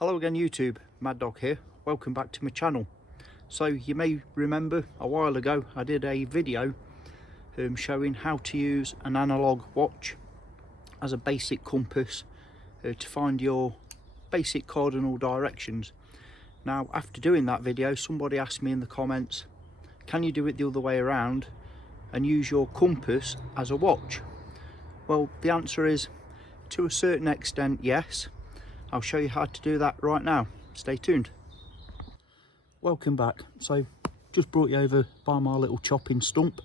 Hello again YouTube, Mad Dog here. Welcome back to my channel. So you may remember a while ago I did a video showing how to use an analog watch as a basic compass to find your basic cardinal directions. Now after doing that video, somebody asked me in the comments, can you do it the other way around and use your compass as a watch? Well, the answer is to a certain extent yes. I'll show you how to do that right now. Stay tuned. Welcome back. So just brought you over by my little chopping stump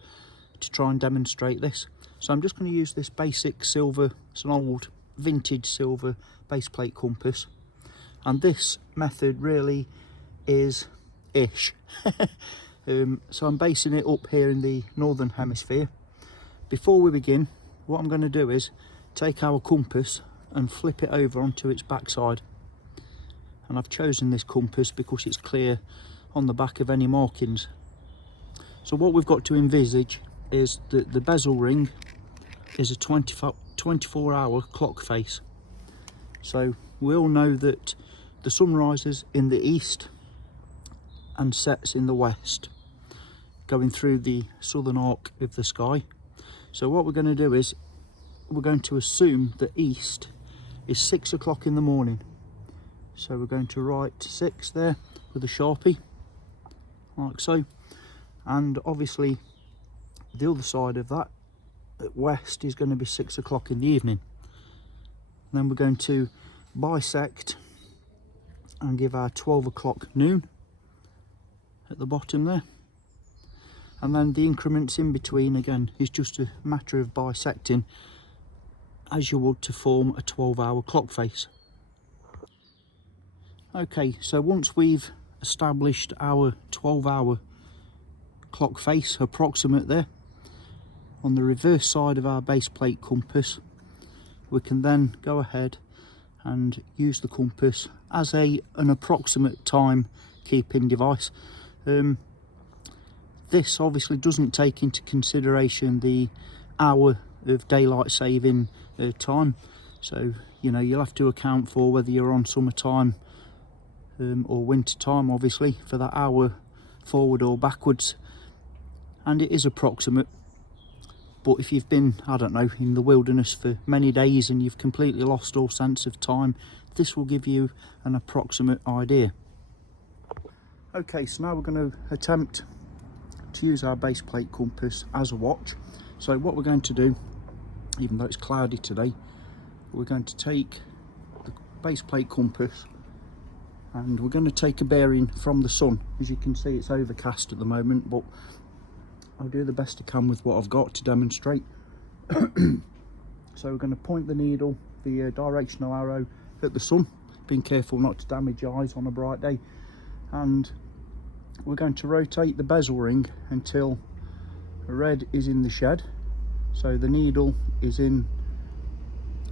to try and demonstrate this. So I'm just going to use this basic silver, it's an old vintage silver base plate compass, and this method really is ish. So I'm basing it up here in the northern hemisphere. Before we begin, what I'm going to do is take our compass and flip it over onto its backside, and I've chosen this compass because it's clear on the back of any markings. So what we've got to envisage is that the bezel ring is a 24-hour clock face. So we all know that the sun rises in the east and sets in the west, going through the southern arc of the sky. So what we're going to do is we're going to assume that east is 6 o'clock in the morning. So we're going to write 6 there with a Sharpie, like so. And obviously the other side of that, at west, is going to be 6 o'clock in the evening. And then we're going to bisect and give our 12 o'clock noon at the bottom there. And then the increments in between, again, is just a matter of bisecting as you would to form a 12-hour clock face. Okay, so once we've established our 12-hour clock face approximate there, on the reverse side of our base plate compass, we can then go ahead and use the compass as an approximate time keeping device. This obviously doesn't take into consideration the hour of daylight saving time, so you know you'll have to account for whether you're on summertime or winter time, obviously, for that hour forward or backwards. And it is approximate, but if you've been, I don't know, in the wilderness for many days and you've completely lost all sense of time, this will give you an approximate idea. Okay, so now we're going to attempt to use our base plate compass as a watch. So what we're going to do, even though it's cloudy today, we're going to take the base plate compass and we're going to take a bearing from the sun. As you can see, it's overcast at the moment, but I'll do the best I can with what I've got to demonstrate. So we're going to point the needle, the directional arrow, at the sun, being careful not to damage your eyes on a bright day, and we're going to rotate the bezel ring until red is in the shed. So the needle is in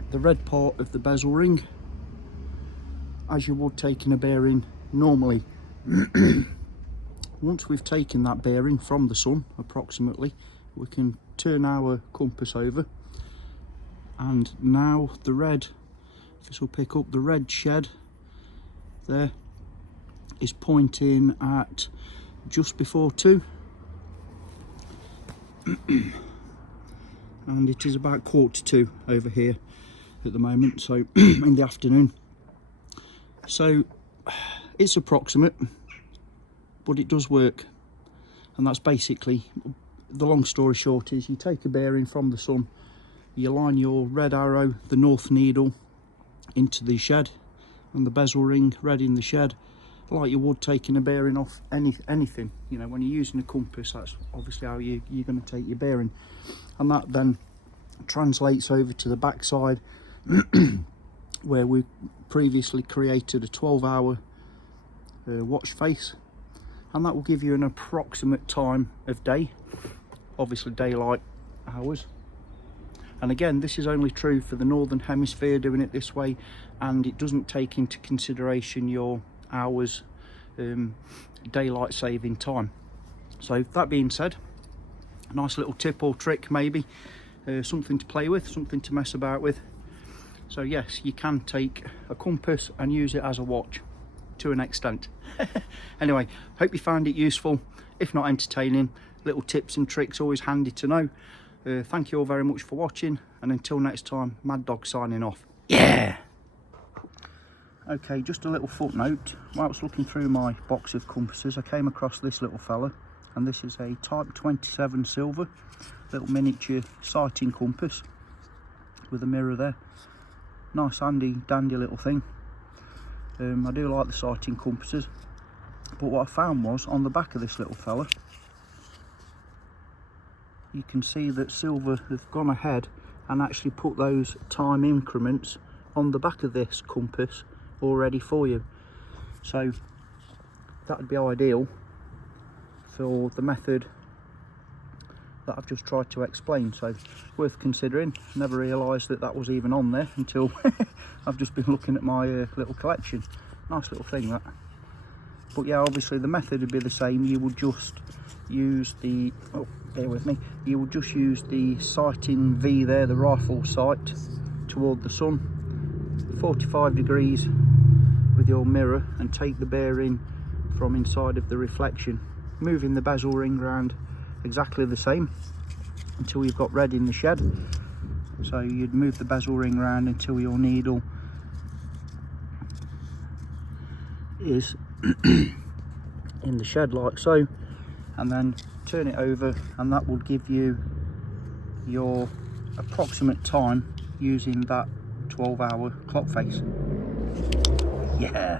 the red part of the bezel ring, as you would taking a bearing normally. Once we've taken that bearing from the sun approximately, we can turn our compass over, and now the red, this will pick up the red shed there, is pointing at just before 2. And it is about 1:45 over here at the moment, so in the afternoon. So it's approximate, but it does work. And that's basically, the long story short is, you take a bearing from the sun, you line your red arrow, the north needle, into the shed, and the bezel ring red in the shed, like you would taking a bearing off anything. You know, when you're using a compass, that's obviously how you're going to take your bearing. And that then translates over to the backside where we previously created a 12-hour watch face, and that will give you an approximate time of day, obviously daylight hours. And again, this is only true for the northern hemisphere doing it this way, and it doesn't take into consideration your hours daylight saving time. So that being said, a nice little tip or trick maybe, something to play with, something to mess about with. So yes, you can take a compass and use it as a watch to an extent. Anyway, hope you found it useful, if not entertaining. Little tips and tricks always handy to know. Thank you all very much for watching, and until next time, Mad Dog signing off. Yeah! Okay, just a little footnote. While I was looking through my box of compasses, I came across this little fella, and this is a Type 27 silver, little miniature sighting compass with a mirror there. Nice handy dandy little thing. I do like the sighting compasses, but what I found was on the back of this little fella, you can see that Silver have gone ahead and actually put those time increments on the back of this compass already for you. So that would be ideal for the method that I've just tried to explain. So worth considering. Never realised that that was even on there until I've just been looking at my little collection. Nice little thing, that. But yeah, obviously the method would be the same. You would just use the, oh, bear with me, you would just use the sighting V there, the rifle sight toward the sun, 45 degrees with your mirror, and take the bearing from inside of the reflection, moving the bezel ring round exactly the same until you've got red in the shed. So you'd move the bezel ring round until your needle is in the shed like so, and then turn it over, and that will give you your approximate time using that 12-hour clock face. Yeah.